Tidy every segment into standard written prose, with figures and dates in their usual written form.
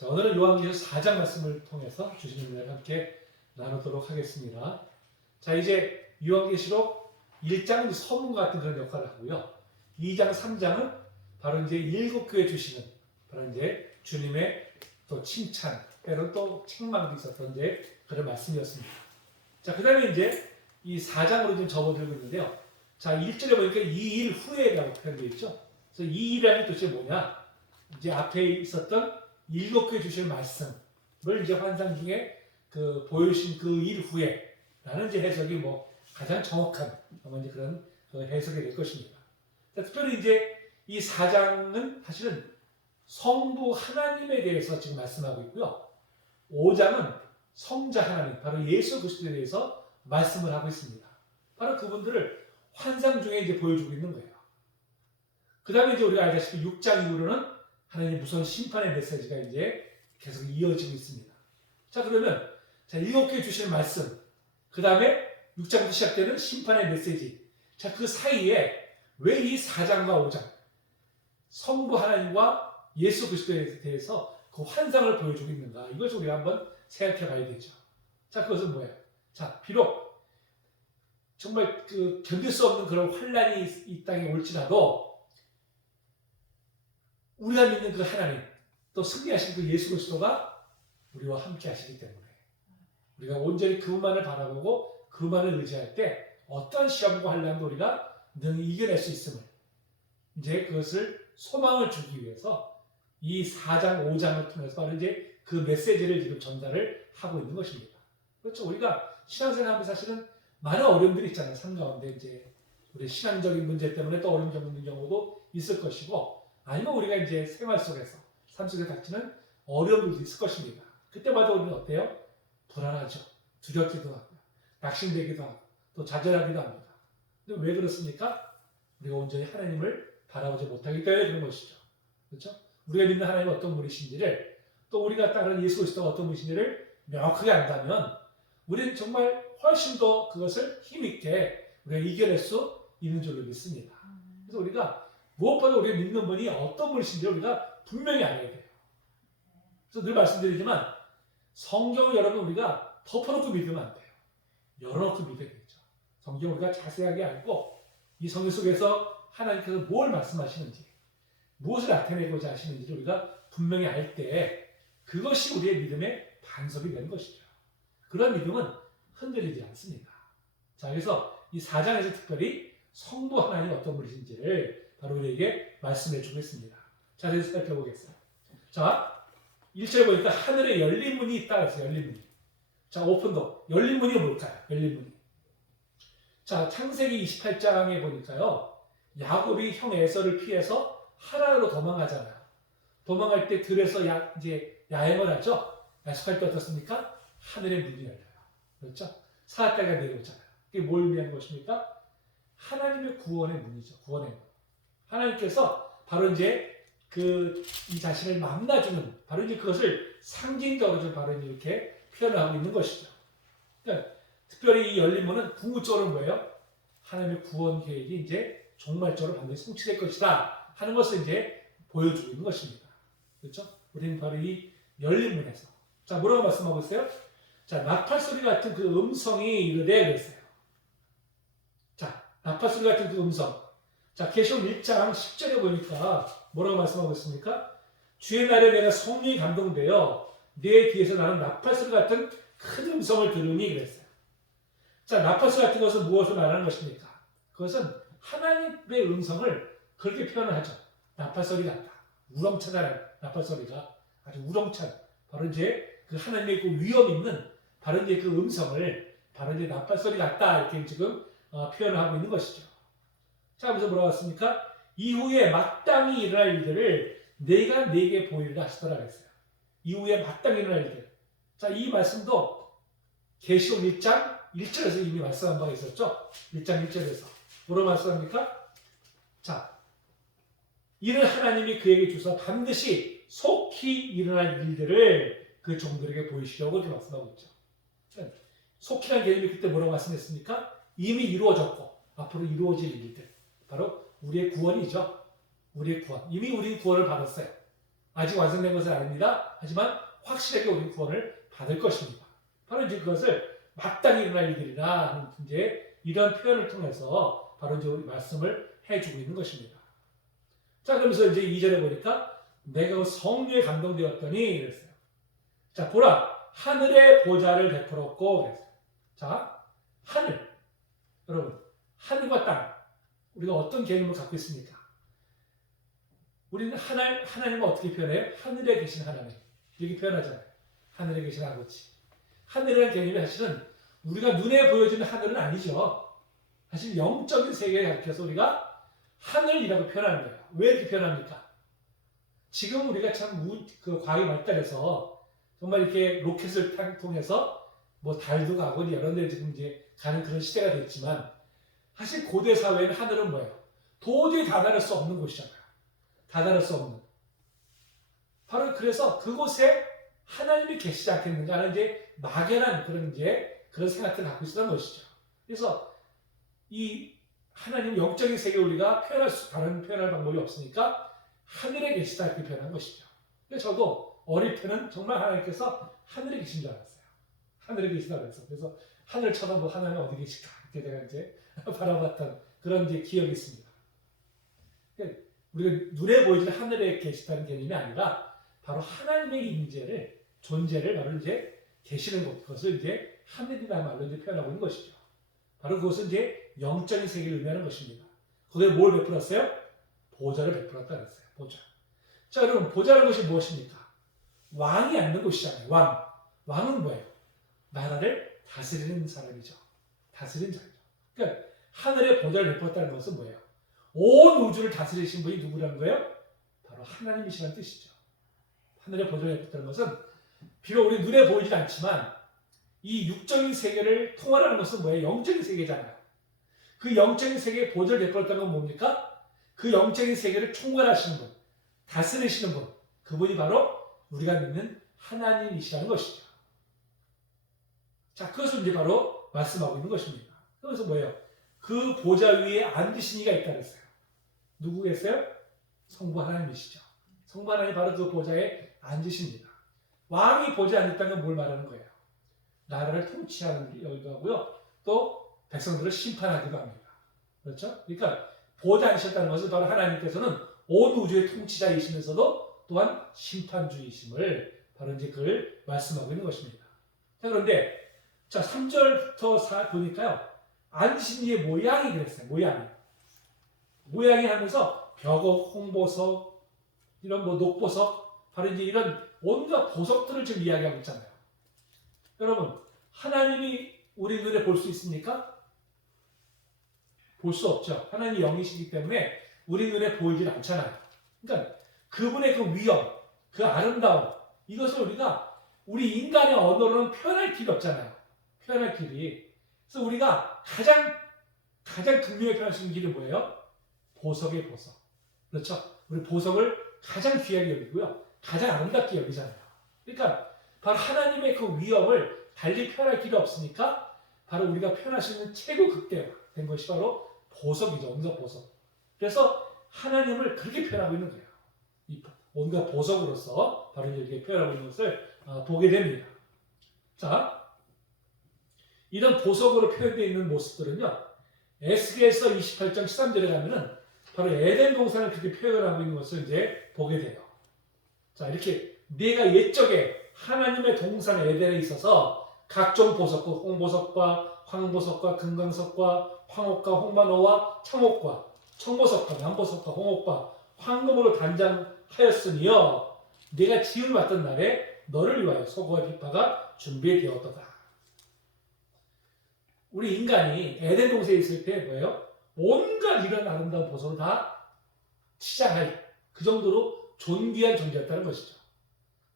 자, 오늘은 요한계시록 4장 말씀을 통해서 주시는 은혜를 함께 나누도록 하겠습니다. 자, 이제 요한계시록 1장은 서문과 같은 그런 역할을 하고요. 2장, 3장은 바로 이제 7교회 주시는 바로 이제 주님의 또 칭찬, 때로는 또 책망도 있었던 이제 그런 말씀이었습니다. 자, 그 다음에 이제 이 4장으로 좀 접어들고 있는데요. 자, 1절에 보니까 이 일 후에라고 표현되어 있죠. 그래서 이 일이라는 도대체 뭐냐? 이제 앞에 있었던 7교회 주실 말씀을 이제 환상 중에 그 보여주신 그 일 후에라는 이제 해석이 뭐 가장 정확한 이제 그런 해석이 될 것입니다. 특별히 이제 이 4장은 사실은 성부 하나님에 대해서 지금 말씀하고 있고요. 5장은 성자 하나님, 바로 예수 그리스도에 대해서 말씀을 하고 있습니다. 바로 그분들을 환상 중에 이제 보여주고 있는 거예요. 그 다음에 이제 우리가 알다시피 6장 이후로는 하나님의 무서운 심판의 메시지가 이제 계속 이어지고 있습니다. 자, 그러면 자, 7교회 주시는 말씀, 그 다음에 6장부터 시작되는 심판의 메시지. 자, 그 사이에 왜 이 4장과 5장 성부 하나님과 예수 그리스도에 대해서 그 환상을 보여주고 있는가? 이것을 우리가 한번 생각해 봐야 되죠. 자, 그것은 뭐예요? 자, 비록 정말 그 견딜 수 없는 그런 환란이 이 땅에 올지라도 우리가 믿는 그 하나님, 또 승리하신 그 예수 그리스도가 우리와 함께 하시기 때문에 우리가 온전히 그분만을 바라보고 그분만을 의지할 때 어떤 시험과 환란도 우리가 능히 이겨낼 수 있음을 이제 그것을 소망을 주기 위해서 이 4장, 5장을 통해서 바로 이제 그 메시지를 지금 전달을 하고 있는 것입니다. 그렇죠. 우리가 신앙생활하면서 사실은 많은 어려움들이 있잖아요. 삶 가운데 이제 우리 신앙적인 문제 때문에 또 어려움 겪는 경우도 있을 것이고 아니면 우리가 이제 생활 속에서 삶 속에 닥치는 어려움들도 있을 것입니다. 그때마다 우리는 어때요? 불안하죠. 두렵기도 하고 낙심되기도 하고 또 좌절하기도 합니다. 근데 왜 그렇습니까? 우리가 온전히 하나님을 바라보지 못하기 때문에 그런 것이죠. 그렇죠? 우리가 믿는 하나님은 어떤 분이신지를 또 우리가 따르는 예수 그리스도가 어떤 분이신지를 명확하게 안다면 우리는 정말 훨씬 더 그것을 힘있게 우리가 이겨낼 수 있는 줄로 믿습니다. 그래서 우리가 무엇보다 우리가 믿는 분이 어떤 분이신지 우리가 분명히 알아야 돼요. 그래서 늘 말씀드리지만 성경을 여러분 우리가 덮어놓고 믿으면 안 돼요. 열어놓고 믿어야 되죠. 성경을 우리가 자세하게 알고 이 성경 속에서 하나님께서 뭘 말씀하시는지 무엇을 나타내고자 하시는지를 우리가 분명히 알 때 그것이 우리의 믿음의 반석이 되는 것이죠. 그런 믿음은 흔들리지 않습니다. 자, 그래서 이 4장에서 특별히 성부 하나님이 어떤 분이신지를 바로 우리에게 말씀해 주고 있습니다. 자, 그래서 살펴보겠습니다. 자, 1절에 보니까 하늘에 열린 문이 있다 그랬어요. 열린 문이. 자, 오픈도. 열린 문이 뭘까요? 열린 문이. 자, 창세기 28장에 보니까요. 야곱이 형 에서를 피해서 하란으로 도망가잖아요. 도망갈 때 들에서 이제 야행을 하죠. 야속할 때 어떻습니까? 하늘의 문이 열려요. 그렇죠? 사악가가 내려오잖아요. 이게 뭘 의미하는 것입니까? 하나님의 구원의 문이죠. 구원의 문. 하나님께서 바로 이제 이 자신을 만나주는 바로 이제 그것을 상징적으로 좀 바로 이렇게 표현을 하고 있는 것이죠. 그러니까 특별히 이 열린 문은 궁극적으로 뭐예요? 하나님의 구원 계획이 이제 종말적으로 반드시 성취될 것이다 하는 것을 이제 보여주고 있는 것입니다. 그렇죠? 우리는 바로 이 열린 문에서 자, 뭐라고 말씀하고 있어요? 자, 나팔 소리 같은 그 음성이 이르되 그랬어요. 자, 나팔 소리 같은 그 음성. 자, 계시록 1장 10절에 보니까 뭐라고 말씀하고 있습니까? 주의 날에 내가 성령이 감동되어 내 뒤에서 나는 나팔 소리 같은 큰 음성을 들으니 그랬어요. 자, 나팔 소리 같은 것은 무엇을 말하는 것입니까? 그것은 하나님의 음성을 그렇게 표현을 하죠. 나팔 소리 같다. 우렁차잖아요. 나팔 소리가 아주 우렁찬 바로 이제 그 하나님의 그 위엄 있는 바로 이제 그 음성을 바로 이제 나팔 소리 같다 이렇게 지금 표현을 하고 있는 것이죠. 자, 그래서 뭐라고 했습니까? 이후에 마땅히 일어날 일들을 내가 네게 보이리라 하시더라 그랬어요. 이후에 마땅히 일어날 일들. 자, 이 말씀도 계시록 1장 1절에서 이미 말씀한 바가 있었죠. 1장 1절에서 뭐라고 말씀합니까? 자, 이를 하나님이 그에게 주사 반드시 속히 일어날 일들을 그 종들에게 보이시려고 이렇게 말씀하고 있죠. 속히라는 개념이 그때 뭐라고 말씀했습니까? 이미 이루어졌고 앞으로 이루어질 일들. 바로 우리의 구원이죠. 우리의 구원. 이미 우리는 구원을 받았어요. 아직 완성된 것은 아닙니다. 하지만 확실하게 우리 구원을 받을 것입니다. 바로 이제 그것을 마땅히 일어날 일들이라 하는 이제 이런 표현을 통해서 바로 이제 우리 말씀을 해주고 있는 것입니다. 자, 그러면서 이제 2절에 보니까 내가 성령에 감동되었더니 그랬어요. 자, 보라, 하늘의 보좌를 베풀었고 그랬어요. 자, 하늘. 여러분, 하늘과 땅. 우리가 어떤 개념을 갖고 있습니까? 우리는 하나님을 어떻게 표현해요? 하늘에 계신 하나님. 이렇게 표현하잖아요. 하늘에 계신 아버지. 하늘이라는 개념이 사실은 우리가 눈에 보여지는 하늘은 아니죠. 사실 영적인 세계에 가르쳐서 우리가 하늘이라고 표현하는 거예요. 왜 이렇게 표현합니까? 지금 우리가 참 과학이 발달해서 정말 이렇게 로켓을 통해서 뭐 달도 가고 여러 데 지금 이제 가는 그런 시대가 됐지만 사실 고대 사회에는 하늘은 뭐예요? 도저히 다다를 수 없는 곳이잖아요. 다다를 수 없는. 바로 그래서 그곳에 하나님이 계시지 않겠는가 하는 이제 막연한 그런 생각들을 갖고 있었던 것이죠. 그래서 이 하나님 영적인 세계 우리가 다른 표현할 방법이 없으니까 하늘에 계시다 이렇게 표현한 것이죠. 그래서 저도 어릴 때는 정말 하나님께서 하늘에 계신 줄 알았어요. 하늘에 계시다 그래서. 그래서 하늘 쳐다보고 하나님 어디 계실까 이렇게 제가 이제 바라봤던 그런 이제 기억이 있습니다. 우리가 눈에 보이는 하늘에 계시다는 개념이 아니라 바로 하나님의 존재를 바로 이제 계시는 것, 그것을 이제 하늘이라는 말로 이제 표현하고 있는 것이죠. 바로 그것은 이제 영적인 세계를 의미하는 것입니다. 거기에 뭘 베풀었어요? 보좌를 베풀었다 그랬어요. 보좌. 자, 여러분, 보좌라는 것이 무엇입니까? 왕이 앉는 곳이잖아요. 왕은 뭐예요? 나라를 다스리는 사람이죠. 다스리는 자죠. 그러니까 하늘에 보좌를 베풀었다는 것은 뭐예요? 온 우주를 다스리신 분이 누구라는 거예요? 바로 하나님이시라는 뜻이죠. 하늘에 보좌를 베풀었다는 것은 비록 우리 눈에 보이진 않지만 이 육적인 세계를 통할하는 것은 뭐예요? 영적인 세계잖아요. 그 영적인 세계에 보좌를 베풀었다는 건 뭡니까? 그 영적인 세계를 총괄하시는 분, 다스리시는 분, 그분이 바로 우리가 믿는 하나님이시라는 것이죠. 자, 그것을 이제 바로 말씀하고 있는 것입니다. 그래서 뭐예요? 그 보좌 위에 앉으신 이가 있다 그랬어요. 누구 계세요? 성부 하나님이시죠. 성부 하나님이 바로 그 보좌에 앉으십니다. 왕이 보좌에 앉았다는 건 뭘 말하는 거예요? 나라를 통치하는 여기고요. 또 백성들을 심판하기도 합니다. 그렇죠? 그러니까 보좌에 앉으셨다는 것은 바로 하나님께서는 온 우주의 통치자이시면서도 또한 심판주이심을 바로 이제 그걸 말씀하고 있는 것입니다. 자, 그런데 자 3절부터 보니까요. 앉으신 이의 모양이 그랬어요. 모양이 하면서 벽옥, 홍보석, 이런 뭐 녹보석, 바로 이제 이런 온갖 보석들을 지금 이야기하고 있잖아요. 여러분, 하나님이 우리 눈에 볼 수 있습니까? 볼 수 없죠. 하나님이 영이시기 때문에 우리 눈에 보이질 않잖아요. 그러니까 그분의 그 위엄, 그 아름다움, 이것을 우리 인간의 언어로는 표현할 길이 없잖아요. 표현할 길이. 그래서 우리가 가장 극명하게 표현할 수 있는 길이 뭐예요? 보석의 보석. 그렇죠? 우리 보석을 가장 귀하게 여기고요. 가장 아름답게 여기잖아요. 그러니까 바로 하나님의 그 위엄을 달리 표현할 길이 없으니까 바로 우리가 표현할 수 있는 최고 극대화된 것이 바로 보석이죠. 온갖 보석. 그래서 하나님을 그렇게 표현하고 있는 거예요. 이 온갖 보석으로서 바로 이렇게 표현하고 있는 것을 보게 됩니다. 자, 이런 보석으로 표현되어 있는 모습들은요. 에스겔서 28장 13절에 가면은 바로 에덴 동산을 그렇게 표현하고 있는 것을 이제 보게 돼요. 자, 이렇게 내가 옛적에 하나님의 동산 에덴에 있어서 각종 보석과 홍보석과 황보석과 금강석과 황옥과 홍만호와 청옥과 청보석과 남보석과 홍옥과 황금으로 단장하였으니요. 내가 지음을 받던 날에 너를 위하여 소고와 비파가 준비되었도다. 우리 인간이 에덴 동산에 있을 때 뭐예요? 온갖 이런 아름다운 보석을 다 치장할 그 정도로 존귀한 존재였다는 것이죠.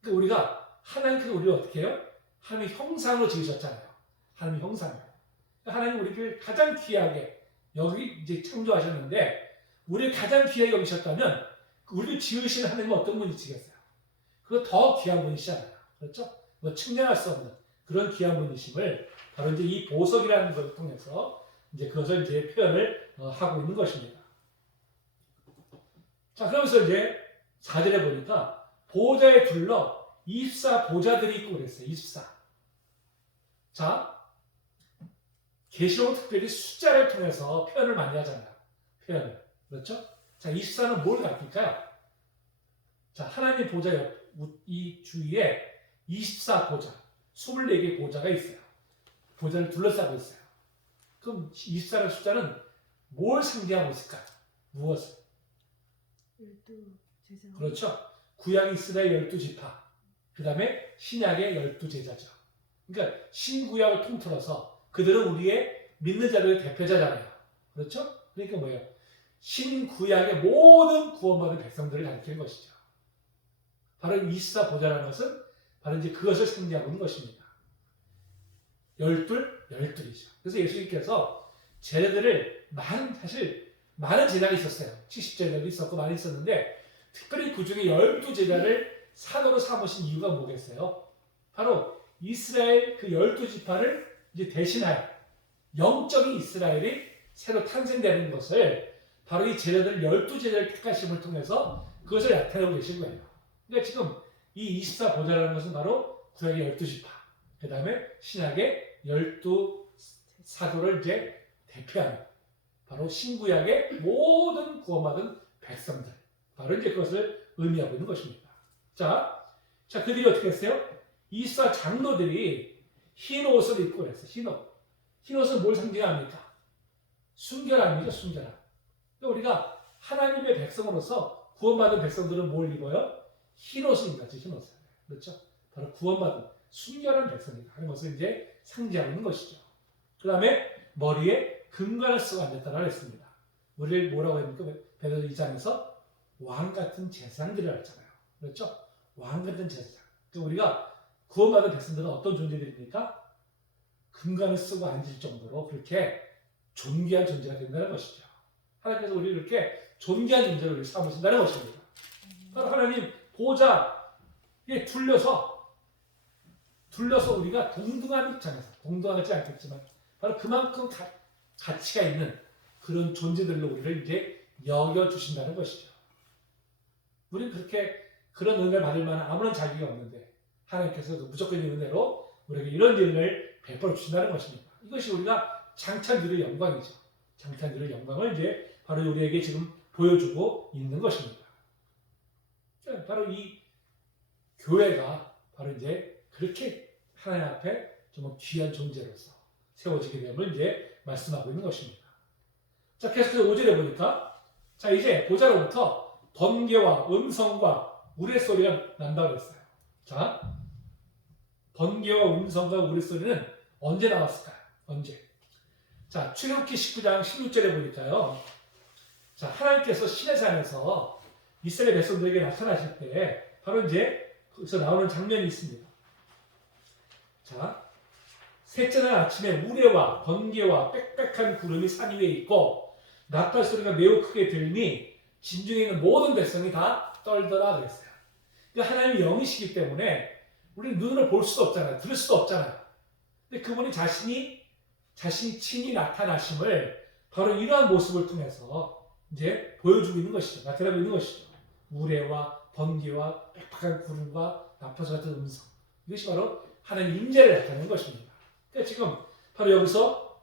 그러니까 우리가 하나님께서 우리를 어떻게 해요? 하나님의 형상으로 지으셨잖아요. 하나님의 형상을. 하나님 우리를 가장 귀하게 여기 이제 창조하셨는데 우리를 가장 귀하게 여기셨다면 우리를 지으신 하나님은 어떤 분이시겠어요? 그거 더 귀한 분이시잖아요. 그렇죠? 뭐 측량할 수 없는 그런 귀한 분이심을 바로 이제 이 보석이라는 것을 통해서 이제 그것을 이제 표현을 하고 있는 것입니다. 자, 그러면서 이제 4절에 보니까 보좌에 둘러 24 보좌들이 있고 그랬어요. 24. 자, 계시록은 특별히 숫자를 통해서 표현을 많이 하잖아요. 표현을. 그렇죠? 자, 24는 뭘 가르칠까요? 자, 하나님 보좌 이 주위에 24 보좌, 24개의 보좌가 있어요. 보좌를 둘러싸고 있어요. 그럼 24라는 숫자는 뭘 상징하고 있을까요? 무엇을? 12제자. 그렇죠. 구약 이스라엘 12지파, 그 다음에 신약의 12제자죠. 그러니까 신구약을 통틀어서 그들은 우리의 믿는 자들의 대표자잖아요. 그렇죠? 그러니까 뭐예요? 신구약의 모든 구원받은 백성들을 가리키는 것이죠. 바로 24 보좌라는 것은 바로 이제 그것을 상징하고 있는 것입니다. 12이죠. 그래서 예수님께서 제자들을 사실 많은 제자가 있었어요. 70제자도 있었고 많이 있었는데 특별히 그 중에 12제자를 사도로 삼으신 이유가 뭐겠어요? 바로 이스라엘 그 12지파를 이제 대신할 영적인 이스라엘이 새로 탄생되는 것을 바로 이 제자들 12제자를 택하심을 통해서 그것을 나타내고 계신 거예요. 그러니까 지금 이 24보좌라는 것은 바로 구약의 12지파, 그 다음에 신약의 12사도를 이제 대표하는 바로 신구약의 모든 구원받은 백성들, 바로 이제 그것을 의미하고 있는 것입니다. 자, 그들이 어떻게 했어요? 24 장로들이 흰 옷을 입고 그랬어요. 흰 옷. 흰 옷은 뭘 상징합니까? 순결함이죠, 순결함. 그러니까 우리가 하나님의 백성으로서 구원받은 백성들은 뭘 입어요? 흰 옷을 입었죠, 흰 옷을. 그렇죠? 바로 구원받은 순결한 백성이다 하는 것을 이제 상징하고 있는 것이죠. 그 다음에 머리에 금관을 쓰고 앉았다고 했습니다. 우리를 뭐라고 했습니까? 베드로 2장에서 왕 같은 제사장들을 했잖아요. 그렇죠? 왕 같은 제사장. 그러니까 우리가 구원받은 백성들은 어떤 존재들입니까? 금관을 쓰고 앉을 정도로 그렇게 존귀한 존재가 된다는 것이죠. 하나님께서 우리를 이렇게 존귀한 존재로 삼으신다는 것입니다. 바로 하나님 보좌에 둘러서 우리가 동등한 입장에서, 동등하지 않겠지만 바로 그만큼 가치가 있는 그런 존재들로 우리를 이제 여겨주신다는 것이죠. 우리는 그렇게 그런 은혜를 받을 만한 아무런 자격이 없는데 하나님께서 그 무조건의 은혜로 우리에게 이런 은혜를 베풀어 주신다는 것입니다. 이것이 우리가 장차 누릴 영광이죠. 장차 누릴 영광을 이제 바로 우리에게 지금 보여주고 있는 것입니다. 바로 이 교회가 바로 이제 그렇게 하나님 앞에 정말 귀한 존재로서 세워지게 됨을 이제 말씀하고 있는 것입니다. 자, 계속해서 5절에 보니까 자, 이제 보좌로부터 번개와 음성과 우레소리가 난다고 했어요. 자, 번개와 음성과 우레소리는 언제 나왔을까요? 언제? 자, 출애굽기 19장 16절에 보니까요. 자, 하나님께서 시내산에서 이스라엘 백성들에게 나타나실 때 바로 이제 거기서 나오는 장면이 있습니다. 자, 셋째 날 아침에 우레와 번개와 빽빽한 구름이 산 위에 있고 나팔 소리가 매우 크게 들리니 진중에 있는 모든 백성이 다 떨더라 그랬어요. 그러니까 하나님이 영이시기 때문에 우리는 눈으로 볼 수도 없잖아요. 들을 수도 없잖아요. 근데 그분이 자신이 친히 나타나심을 바로 이러한 모습을 통해서 이제 보여주고 있는 것이죠. 나타나고 있는 것이죠. 우레와 번개와 빽빽한 구름과 나팔소 같은 음성. 이것이 바로 하나님 임재를 나타내는 것입니다. 그러니까 지금 바로 여기서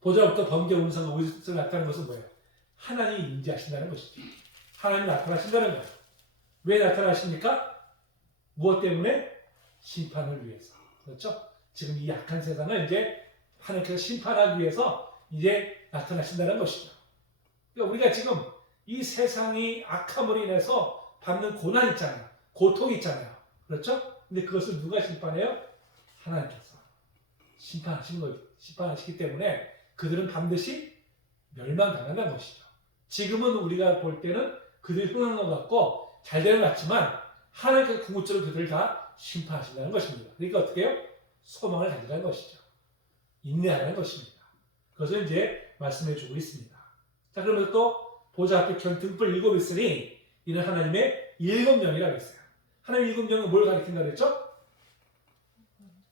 보좌부터 번개, 음성과 우레소리가 나타나는 것은 뭐예요? 하나님이 임재하신다는 것이죠. 하나님이 나타나신다는 거예요. 왜 나타나십니까? 무엇 때문에? 심판을 위해서. 그렇죠? 지금 이 약한 세상을 이제 하나님께서 심판하기 위해서 이제 나타나신다는 것이죠. 그러니까 우리가 지금 이 세상이 악함으로 인해서 받는 고난 있잖아요. 고통 있잖아요. 그렇죠? 근데 그것을 누가 심판해요? 하나님께서 심판하시기 때문에 그들은 반드시 멸망당한다는 것이죠. 지금은 우리가 볼 때는 그들이 흥한 것 같고 잘 되는 것 같지만 하나님께서 궁극적으로 그들을 다 심판하신다는 것입니다. 그러니까 어떻게 해요? 소망을 가지라는 것이죠. 인내하라는 것입니다. 그것을 이제 말씀해 주고 있습니다. 자, 그러면 또 보좌 앞에 등불 7 있으니 이는 하나님의 7명이라고 했어요. 하나님 7명은 뭘 가리킨다고 했죠?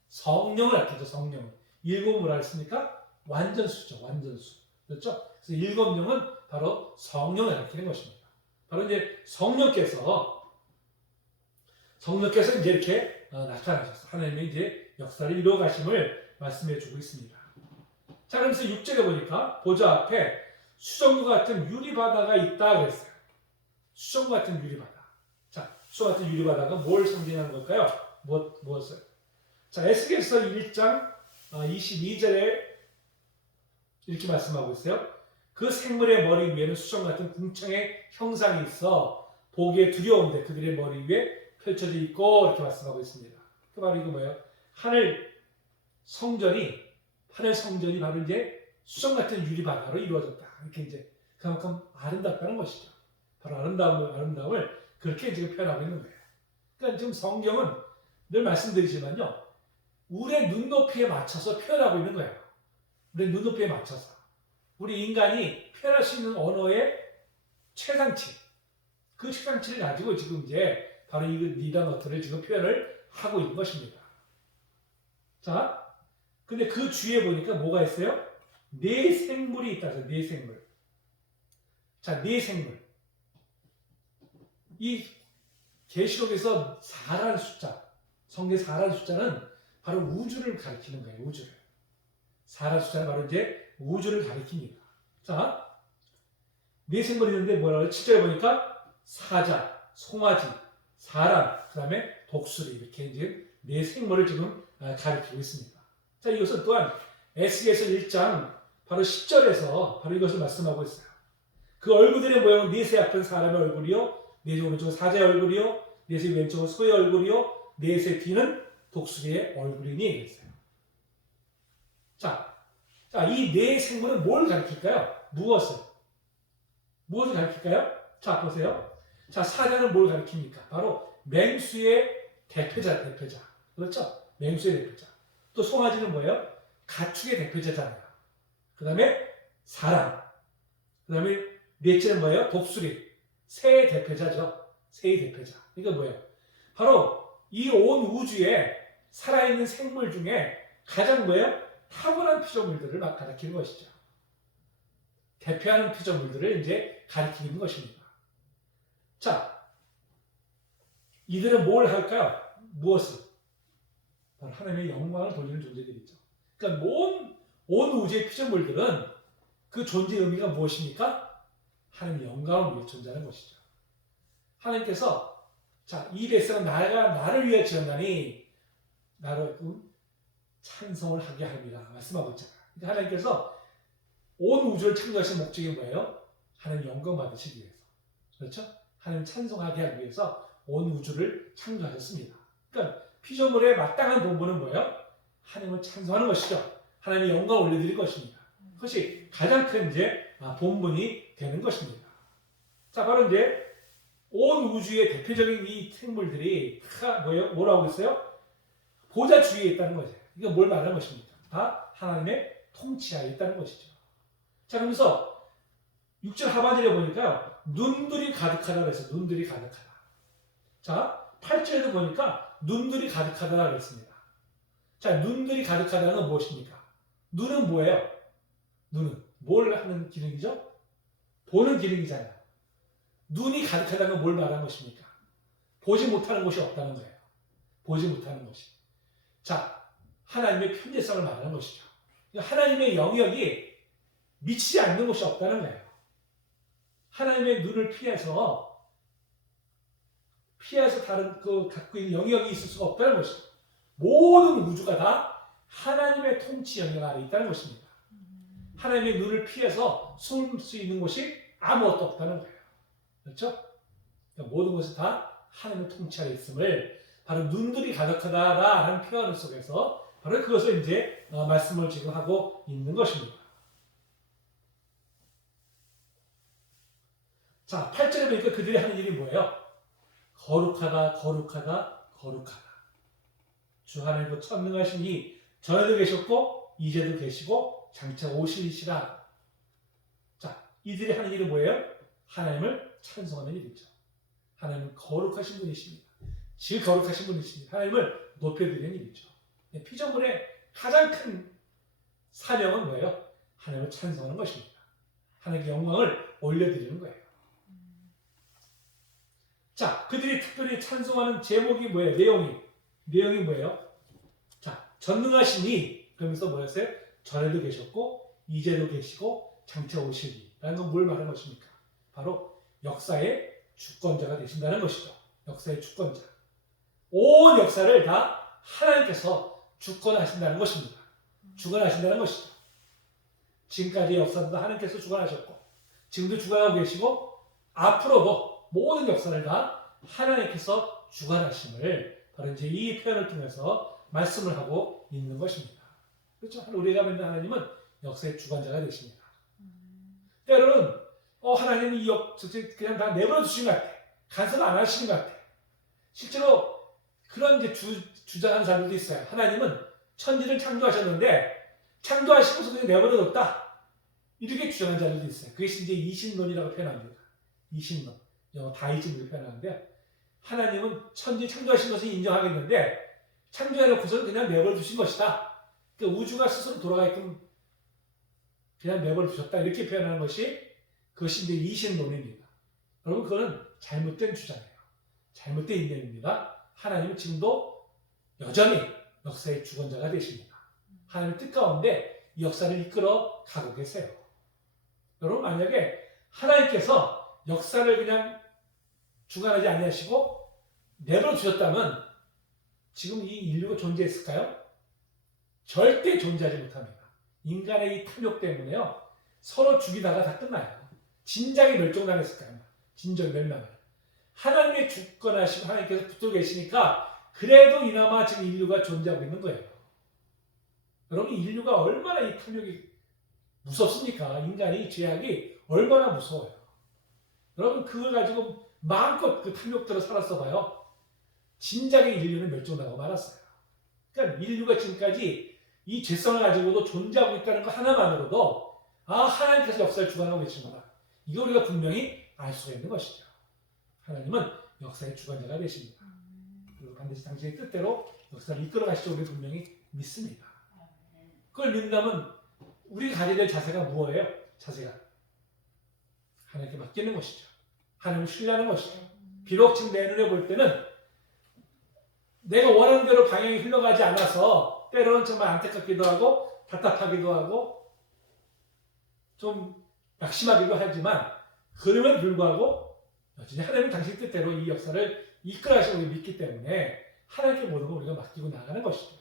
성령을 가리키죠. 성령. 7은 뭐라 했습니까? 완전수죠. 완전수. 그렇죠? 그래서 7명은 바로 성령을 가리키는 것입니다. 바로 이제 성령께서 성령께서 이제 이렇게 나타나셔서 하나님의 이제 역사를 이루어 가심을 말씀해 주고 있습니다. 자, 그러면서 6절에 보니까 보좌 앞에 수정과 같은 유리바다가 있다 그랬어요. 수정과 같은 유리바다. 자, 수정과 같은 유리바다가 뭘 상징하는 걸까요? 무엇을? 자, 에스겔서 1장 22절에 이렇게 말씀하고 있어요. 그 생물의 머리 위에는 수정 같은 궁창의 형상이 있어 보기에 두려운데 그들의 머리 위에 펼쳐져 있고 이렇게 말씀하고 있습니다. 그 바로 이거 뭐예요? 하늘 성전이 바로 이제 수정 같은 유리바다로 이루어졌다. 이렇게 이제 그만큼 아름답다는 것이죠. 바로 아름다움을 그렇게 지금 표현하고 있는 거예요. 그러니까 지금 성경은 늘 말씀드리지만요, 우리의 눈높이에 맞춰서 표현하고 있는 거예요. 우리의 눈높이에 맞춰서 우리 인간이 표현할 수 있는 언어의 최상치, 그 최상치를 가지고 지금 이제 바로 이런 것들을 지금 표현을 하고 있는 것입니다. 자, 근데 그 주위에 보니까 뭐가 있어요? 네 생물이 있다죠. 네 생물. 자, 네 생물. 이 계시록에서 4라는 숫자, 성경 4라는 숫자는 바로 우주를 가리키는 거예요. 우주를. 4라는 숫자는 바로 이제 우주를 가리킵니다. 자, 네 생물이 있는데 뭐라고 해요? 7절에 보니까 사자, 송아지, 사람, 그 다음에 독수리 이렇게 이제 네 생물을 지금 가리키고 있습니다. 자, 이것은 또한 에스겔서 1장 바로 10절에서 바로 이것을 말씀하고 있어요. 그 얼굴들의 모양은 넷의 앞은 사람의 얼굴이요, 넷의 오른쪽은 사자의 얼굴이요, 넷의 왼쪽은 소의 얼굴이요, 넷의 뒤는 독수리의 얼굴이니 그랬어요. 자, 이 네 생물은 뭘 가리킬까요? 무엇을 가리킬까요? 자, 보세요. 자, 사자는 뭘 가리킵니까? 바로 맹수의 대표자. 그렇죠? 맹수의 대표자. 또 송아지는 뭐예요? 가축의 대표자잖아요. 그 다음에 사람. 그 다음에 넷째는 뭐예요? 독수리. 새의 대표자죠. 새의 대표자. 이거 뭐예요? 바로 이 온 우주에 살아있는 생물 중에 가장 뭐예요? 탁월한 피조물들을 막 가리키는 것이죠. 대표하는 피조물들을 이제 가리키는 것입니다. 자, 이들은 뭘 할까요? 무엇을? 바로 하나님의 영광을 돌리는 존재들이죠. 그러니까 온 우주의 피조물들은 그 존재의 의미가 무엇입니까? 하나님의 영광을 위해 존재하는 것이죠. 하나님께서 자, 이 백성은 나를 위해 지었나니 나로 찬송을 하게 합니다. 말씀하고 있잖아요. 그러니까 하나님께서 온 우주를 창조하신 목적이 뭐예요? 하나님 영광 받으시기 위해서. 그렇죠? 하나님 찬송하게 하기 위해서 온 우주를 창조하셨습니다. 그러니까 피조물의 마땅한 본분은 뭐예요? 하나님을 찬송하는 것이죠. 하나님의 영광을 올려드릴 것입니다. 그것이 가장 큰 이제 본분이 되는 것입니다. 자, 바로 이제 온 우주의 대표적인 이 생물들이 다 뭐라고 했어요? 보좌 주위에 있다는 거죠. 이거 뭘 말하는 것입니까? 다 하나님의 통치하에 있다는 것이죠. 자, 그러면서 6절 하반절에 보니까 눈들이 가득하다 그래서 눈들이 가득하다. 자, 8절에도 보니까 눈들이 가득하다 그랬습니다. 자, 눈들이 가득하다는 건 무엇입니까? 눈은 뭐예요? 눈은 뭘 하는 기능이죠? 보는 기능이잖아요. 눈이 가득하다는 건 뭘 말하는 것입니까? 보지 못하는 것이 없다는 거예요. 보지 못하는 것이. 자, 하나님의 편재성을 말하는 것이죠. 하나님의 영역이 미치지 않는 것이 없다는 거예요. 하나님의 눈을 피해서 다른 갖고 있는 영역이 있을 수가 없다는 것이죠. 모든 우주가 다 하나님의 통치 영역 아래 있다는 것입니다. 하나님의 눈을 피해서 숨을 수 있는 곳이 아무것도 없다는 거예요. 그렇죠? 그러니까 모든 것이 다 하나님의 통치 아래 있음을 바로 눈들이 가득하다라는 표현 속에서 바로 그것을 이제 말씀을 지금 하고 있는 것입니다. 자, 8절에 보니까 그들이 하는 일이 뭐예요? 거룩하다, 거룩하다, 거룩하다. 주 하나님의 천능하신 이 전에도 계셨고 이제도 계시고 장차 오실이시라. 자, 이들이 하는 일이 뭐예요? 하나님을 찬송하는 일이죠. 하나님은 거룩하신 분이십니다. 질 거룩하신 분이십니다. 하나님을 높여드리는 일이죠. 피조물의 가장 큰 사명은 뭐예요? 하나님을 찬송하는 것입니다. 하나님께 영광을 올려드리는 거예요. 자, 그들이 특별히 찬송하는 제목이 뭐예요? 내용이 뭐예요? 자, 전능하시니 그러면서 뭐였어요? 전에도 계셨고 이제도 계시고 장차 오시니 라는 건 뭘 말하는 것입니까? 바로 역사의 주권자가 되신다는 것이죠. 역사의 주권자. 온 역사를 다 하나님께서 주권하신다는 것입니다. 주권하신다는 것이죠. 지금까지의 역사도 하나님께서 주권하셨고 지금도 주관하고 계시고 앞으로도 모든 역사를 다 하나님께서 주관하심을 바로 이제 이 표현을 통해서 말씀을 하고 있는 것입니다. 그렇죠? 우리가 믿는 하나님은 역사의 주관자가 되십니다. 때로는 하나님이 그냥 다 내버려 두신 것 같아. 간섭 안 하시는 것 같아. 실제로 그런 이제 주장하는 사람들도 있어요. 하나님은 천지를 창조하셨는데 창조하시고서 그냥 내버려 뒀다. 이렇게 주장하는 자들도 있어요. 그것이 이제 이신론이라고 표현합니다. 이신론. 영어 다이즘으로 표현하는데 하나님은 천지 창조하신 것을 인정하겠는데 창조해놓고서는 그냥 내버려 두신 것이다. 그러니까 우주가 스스로 돌아가게끔 그냥 내버려 두셨다. 이렇게 표현하는 그것이 이제 이신론입니다. 여러분 그거는 잘못된 주장이에요. 잘못된 인정입니다. 하나님은 지금도 여전히 역사의 주권자가 되십니다. 하나님 뜻 가운데 이 역사를 이끌어 가고 계세요. 여러분 만약에 하나님께서 역사를 그냥 주관하지 아니하시고 내버려 두셨다면 지금 이 인류가 존재했을까요? 절대 존재하지 못합니다. 인간의 이 탐욕 때문에요. 서로 죽이다가 다 끝나요. 진작에 멸종당했을 거예요. 진정 멸망을. 하나님의 주권하시고 하나님께서 붙들고 계시니까 그래도 이나마 지금 인류가 존재하고 있는 거예요. 여러분 인류가 얼마나 이 탐욕이 무섭습니까? 인간의 죄악이 얼마나 무서워요. 여러분 그걸 가지고 마음껏 그 탐욕대로 살았어 봐요. 진작에 인류는 멸종당하고 말았어요. 그러니까 인류가 지금까지 이 죄성을 가지고도 존재하고 있다는 것 하나만으로도 하나님께서 역사를 주관하고 계시구나. 이거 우리가 분명히 알 수가 있는 것이죠. 하나님은 역사의 주관자가 되십니다. 그리고 반드시 당신의 뜻대로 역사를 이끌어 가시죠. 우리 분명히 믿습니다. 그걸 믿는다면 우리가 가져야 될 자세가 무엇이에요? 자세가 하나님께 맡기는 것이죠. 하나님을 신뢰하는 것이죠. 비록 지금 내 눈에 볼 때는 내가 원하는 대로 방향이 흘러가지 않아서 때로는 정말 안타깝기도 하고 답답하기도 하고 좀 낙심하기도 하지만 그럼에도 불구하고 여전히 하나님은 당신 뜻대로 이 역사를 이끌어가시고 믿기 때문에 하나님께 모든 걸 우리가 맡기고 나아가는 것이죠.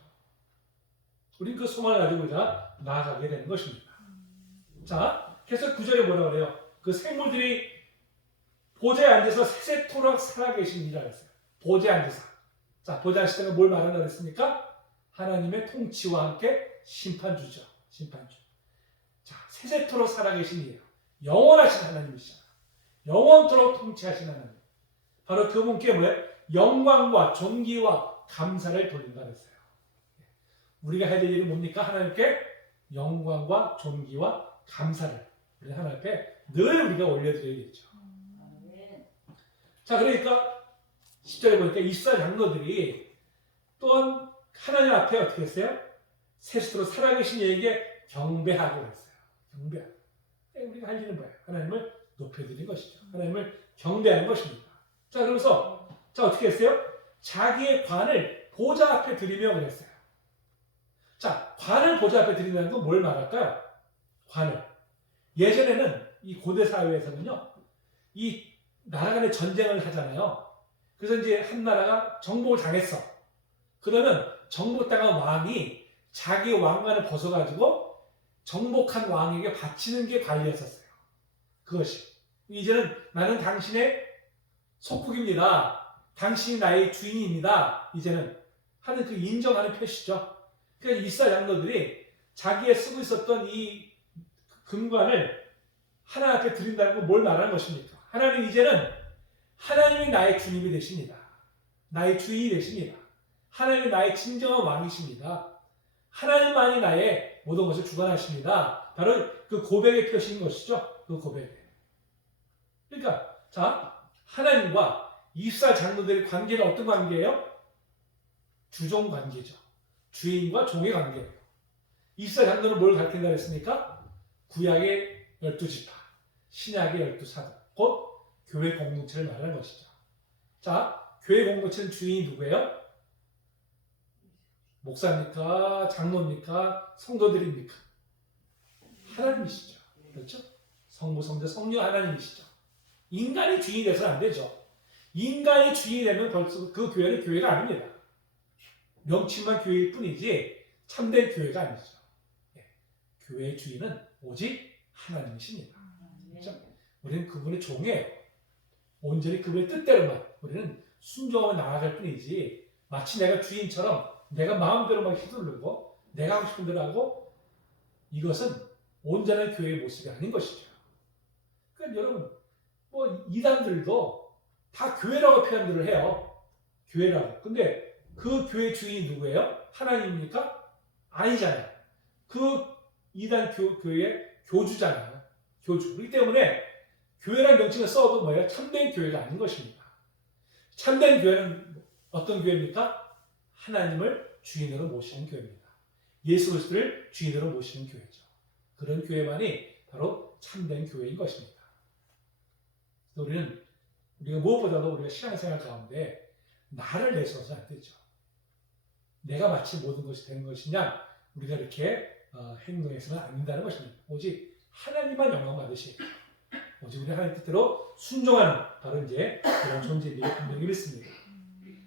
우리는 그 소망을 가지고 우리가 나아가게 되는 것입니다. 자, 계속 9절에 뭐라고 그래요? 그 생물들이 보좌에 앉아서 세세토록 살아계십니다 그랬어요. 보좌에 앉아서. 자, 보좌에 앉으실 때는 뭘 말하려고 했습니까? 하나님의 통치와 함께 심판주죠. 심판주. 자, 세세토록 살아계신 이에요. 영원하신 하나님이시잖아. 영원토록 통치하신 하나님. 바로 그분께 뭐예요? 영광과 존귀와 감사를 돌린다 그랬어요. 우리가 해야 될 일은 뭡니까? 하나님께 영광과 존귀와 감사를 우리 하나님 앞에 늘 우리가 올려드려야겠죠. 자, 그러니까 10절에 보니까 이스라엘 장로들이 또한 하나님 앞에 어떻게 했어요? 세스로 살아계신 이에게 경배하고 그랬어요. 경배하고. 우리가 할 일은 뭐예요? 하나님을 높여드리는 것이죠. 하나님을 경배하는 것입니다. 자, 그러면서 자 어떻게 했어요? 자기의 관을 보좌 앞에 드리며 그랬어요. 자, 관을 보좌 앞에 드린다는 건 뭘 말할까요? 관을. 예전에는 이 고대 사회에서는요, 이 나라 간에 전쟁을 하잖아요. 그래서 이제 한 나라가 정복을 당했어. 그러면 정복당한 왕이 자기 왕관을 벗어가지고 정복한 왕에게 바치는 게 관리였었어요. 그것이. 이제는 나는 당신의 속국입니다. 당신이 나의 주인입니다. 이제는 하는 그 인정하는 표시죠. 그러니까 이스라엘 장로들이 자기의 쓰고 있었던 이 금관을 하나님 앞에 드린다는 건 뭘 말하는 것입니까? 하나님 이제는 하나님이 나의 주님이 되십니다. 나의 주인이 되십니다. 하나님이 나의 진정한 왕이십니다. 하나님만이 나의 모든 것을 주관하십니다. 바로 그 고백의 표시인 것이죠. 그 고백. 그러니까 자, 하나님과 이스라엘 장로들의 관계는 어떤 관계예요? 주종 관계죠. 주인과 종의 관계예요. 이스라엘 장로는 뭘 가르친다고 했습니까? 구약의 12지파, 신약의 12사도, 곧 교회 공동체를 말하는 것이죠. 자, 교회 공동체는 주인이 누구예요? 목사입니까? 장로입니까? 성도들입니까? 하나님이시죠. 그렇죠? 성부, 성자, 성령 하나님이시죠. 인간이 주인이 돼서는 안 되죠. 인간이 주인이 되면 벌써 그 교회는 교회가 아닙니다. 명칭만 교회일 뿐이지 참된 교회가 아니죠. 예. 교회의 주인은 오직 하나님이십니다. 그렇죠? 우리는 그분의 종이에요. 온전히 그분의 뜻대로만 우리는 순종하며 나아갈 뿐이지 마치 내가 주인처럼 내가 마음대로 막 휘두르고 내가 하고 싶은 대로 하고 이것은 온전한 교회의 모습이 아닌 것이죠. 그러니까 여러분 뭐 이단들도 다 교회라고 표현들을 해요. 교회라고. 근데 그 교회 주인이 누구예요? 하나님입니까? 아니잖아요. 그 이단 교회의 교주잖아요. 교주. 그렇기 때문에 교회라는 명칭을 써도 뭐예요? 참된 교회가 아닌 것입니다. 참된 교회는 어떤 교회입니까? 하나님을 주인으로 모시는 교회입니다. 예수 그리스도를 주인으로 모시는 교회죠. 그런 교회만이 바로 참된 교회인 것입니다. 우리가 무엇보다도 우리가 신앙생활 가운데 나를 내세워서는 안 되죠. 내가 마치 모든 것이 되는 것이냐 우리가 이렇게 행동해서는 안 된다는 것입니다. 오직 하나님만 영광 받으시고 오직 우리 하나님 뜻대로 순종하는 바로 이제 그런 존재들이 분명히 믿습니다.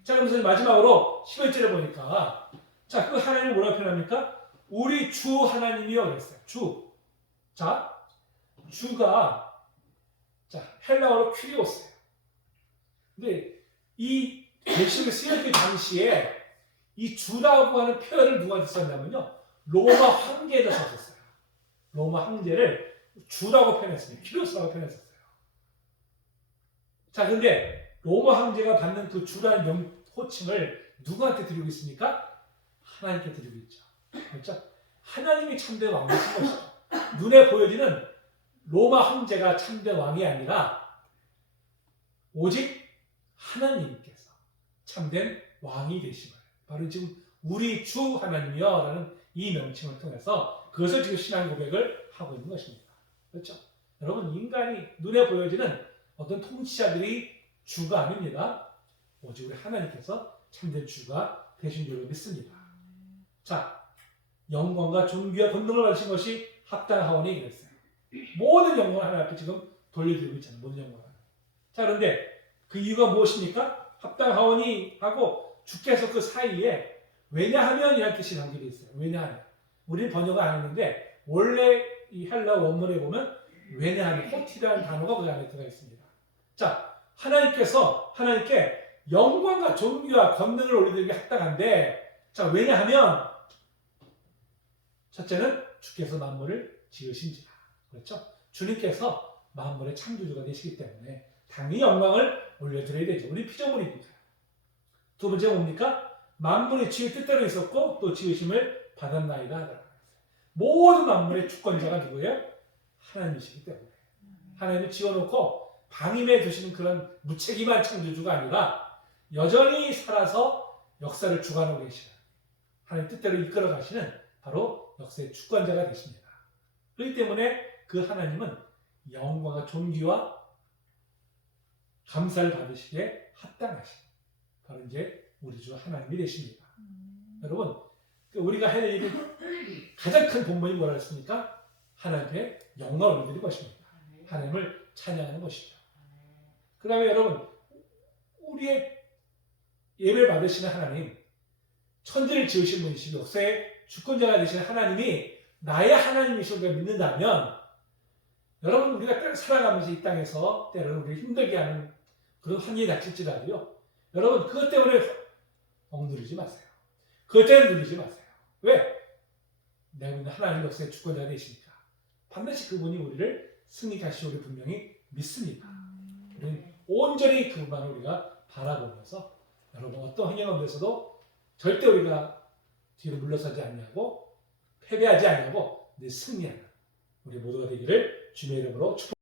자, 그러면서 마지막으로 11절에 보니까 자, 그 하나님을 뭐라고 표현합니까? 우리 주 하나님이요 그랬어요. 주. 자, 주가 자, 헬라어로 큐리오스예요. 근데 이 계시록에 쓰여질 당시에 이 주라고 하는 표현을 누가 썼냐면요. 로마 황제에다 썼었어요. 로마 황제를 주라고 표현했습니다. 큐리오스라고 표현했었어요. 자, 근데 로마 황제가 받는 그 주라는 호칭을 누구한테 드리고 있습니까? 하나님께 드리고 있죠. 그렇죠? 하나님이 참된 왕이신 것이죠. 눈에 보여지는 로마 황제가 참된 왕이 아니라 오직 하나님께서 참된 왕이 되심을 바로 지금 우리 주 하나님이여 라는 이 명칭을 통해서 그것을 지금 신앙 고백을 하고 있는 것입니다. 그렇죠? 여러분 인간이 눈에 보여지는 어떤 통치자들이 주가 아닙니다. 오직 우리 하나님께서 참된 주가 되신 줄로 믿습니다. 자, 영광과 존귀와 권능을 받으신 것이 합당하오니 그랬어요. 모든 영광을 하나님 앞에 지금 돌려드리고 있잖아요. 모든 영광을. 자, 그런데 그 이유가 무엇입니까? 합당하오니 하고 주께서 그 사이에 왜냐하면 이라는 뜻이 담겨져 있어요. 왜냐하면. 우리는 번역을 안 했는데 원래 이 헬라 원문에 보면 왜냐하면 호티라는 단어가 그 안에 들어가 있습니다. 자, 하나님께 영광과 존귀와 권능을 올리는 합당한데 자, 왜냐하면 첫째는 주께서 만물을 지으신지라. 그렇죠? 주님께서 만물의 창조주가 되시기 때문에 당연히 영광을 올려드려야 되죠. 우리 피조물이니까. 두 번째 뭡니까? 만물의 주의 뜻대로 있었고 또 지으심을 받았나이다. 모든 만물의 주권자가 누구예요? 하나님이시기 때문에. 하나님이 지어놓고 방임해 두시는 그런 무책임한 창조주가 아니라 여전히 살아서 역사를 주관하고 계시는 하나님 뜻대로 이끌어 가시는 바로 역사의 주권자가 되십니다. 그렇기 때문에 그 하나님은 영광과 존귀와 감사를 받으시기에 합당하신 바로 이제 우리 주 하나님이 되십니다. 여러분 우리가 해야 될 일이 가장 큰 본분이 뭐라 했습니까? 하나님께 영광을 올리는 것입니다. 하나님을 찬양하는 것이죠. 그 다음에 여러분 우리의 예배를 받으시는 하나님 천지를 지으신 분이시고 역사의 주권자가 되시는 하나님이 나의 하나님이시고 믿는다면 여러분 우리가 살아가면서 이 땅에서 때로는 우리를 힘들게 하는 그런 환경이 닥칠지라도요. 여러분 그것 때문에 억누르지 마세요. 그것 때문에 누르지 마세요. 왜? 내가 믿는 하나님 역사의 주권자가 되시니까 반드시 그분이 우리를 승리케 하시고 우리 분명히 믿습니다. 우리는 온전히 그분만 우리가 바라보면서 여러분 어떤 환경 가운데서도 절대 우리가 뒤로 물러서지 않냐고 패배하지 않냐고 늘 승리하는 우리 모두가 되기를 주님의 이름으로 축복합니다.